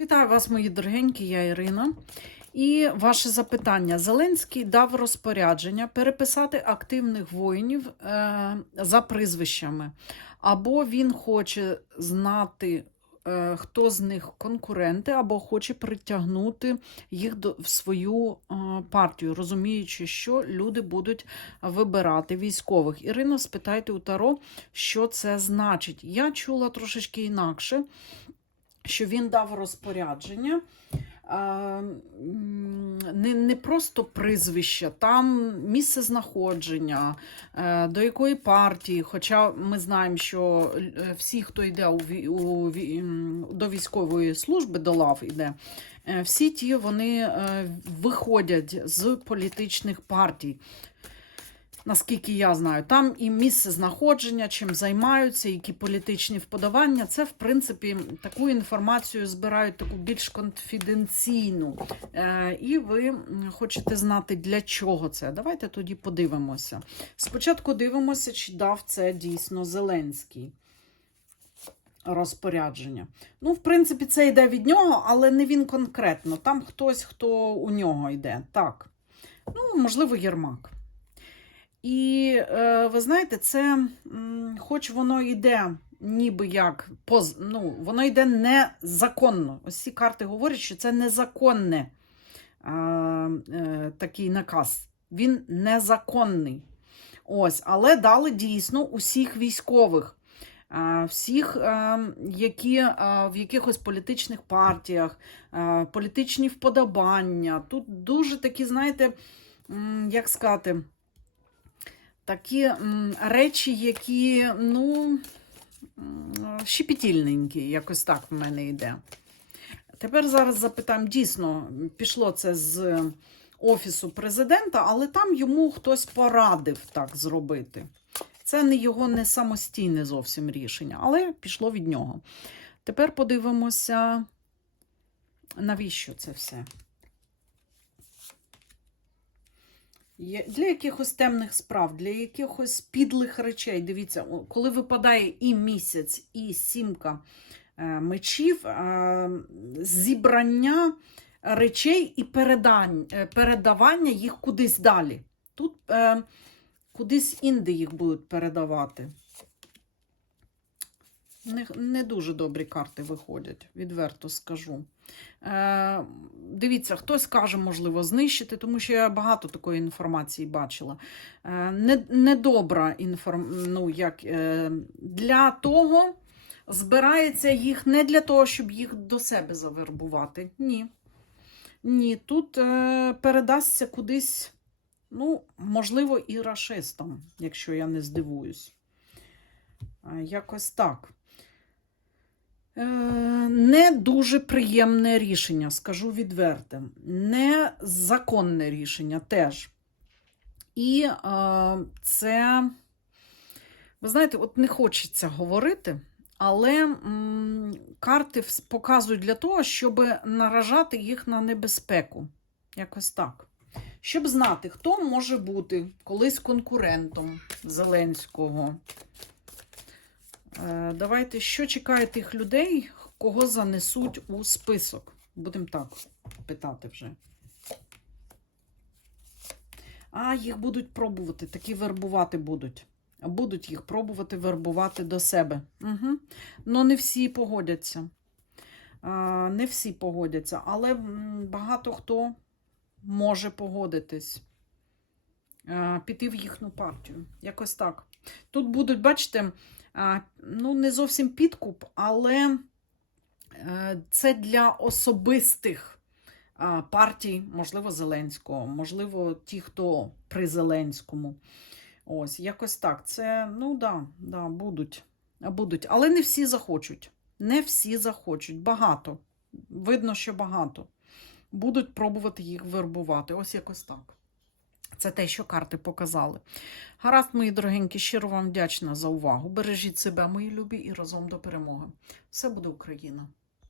Вітаю вас, мої дорогенькі, я Ірина. І ваше запитання. Зеленський дав розпорядження переписати активних воїнів е, за прізвищами. Або він хоче знати, е, хто з них конкуренти, або хоче притягнути їх до, в свою е, партію, розуміючи, що люди будуть вибирати військових. Ірино, спитайте у Таро, що це значить. Я чула трошечки інакше що він дав розпорядження. Не, не просто прізвище, там місце знаходження, е, до якої партії. Хоча ми знаємо, що е, всі, хто йде у, у, до військової служби, до лав йде, е, всі ті вони виходять з політичних партій. Наскільки я знаю, там і місце знаходження, чим займаються, які політичні вподобання. Це, в принципі, таку інформацію збирають таку більш конфіденційну. Е, і ви хочете знати, для чого це. Давайте тоді подивимося. Спочатку дивимося, чи дав це дійсно Зеленський. Розпорядження. Ну, в принципі, це йде від нього, але не він конкретно. Там хтось, хто у нього йде. Так. Ну, можливо, Єрмак. І е, ви знаєте, це, хоч воно йде ніби як поз, ну, воно йде незаконно. Ось ці карти говорять, що це незаконне е, такий наказ. Він незаконний. Ось, але дали дійсно усіх військових. Всіх, е, які в якихось політичних партіях, політичні вподобання. Тут дуже такі, знаєте, як сказати, такі речі, які, ну, щепетільненькі, якось так в мене йде. Тепер зараз запитаємо, дійсно, пішло це з Офісу президента, але там йому хтось порадив так зробити. Це не його не самостійне зовсім рішення, але пішло від нього. Тепер подивимося, навіщо це все. Для якихось темних справ, для якихось підлих речей. Дивіться, коли випадає і місяць, і сімка е, мечів, е, зібрання речей і е, передавання їх кудись далі. Тут кудись інде їх будуть передавати. Не, не дуже добрі карти виходять, відверто скажу. Е, дивіться, хтось каже, можливо, знищити, тому що я багато такої інформації бачила. Е, не, недобра інформ... ну, як, е, для того збирається їх не для того, щоб їх до себе завербувати. Ні. Ні, тут е, передасться кудись, ну, можливо, і рашистам, якщо я не здивуюсь. Е, якось так. Е, Не дуже приємне рішення, скажу відверте. Незаконне рішення теж. І е, це, ви знаєте, от не хочеться говорити, але м, карти показують для того, щоб наражати їх на небезпеку. Якось так. Щоб знати, хто може бути колись конкурентом Зеленського. Е, Давайте, що чекає тих людей, кого занесуть у список? Будемо так питати вже. А, їх будуть пробувати, такі вербувати будуть. Будуть їх пробувати вербувати до себе. Угу. Ну, не всі погодяться. А, не всі погодяться, але багато хто може погодитись. А, піти в їхню партію. Якось так. Тут будуть, бачите, ну, не зовсім підкуп, але е, це для особистих партій, можливо, Зеленського, можливо, ті, хто при Зеленському. Ось, якось так. Це, ну да, да, будуть. будуть. Але не всі захочуть. Не всі захочуть. Багато. Видно, що багато. Будуть пробувати їх вербувати. Ось якось так. Це те, що карти показали. Гаразд, мої дорогенькі, щиро вам вдячна за увагу. Бережіть себе, мої любі, і разом до перемоги. Все буде Україна!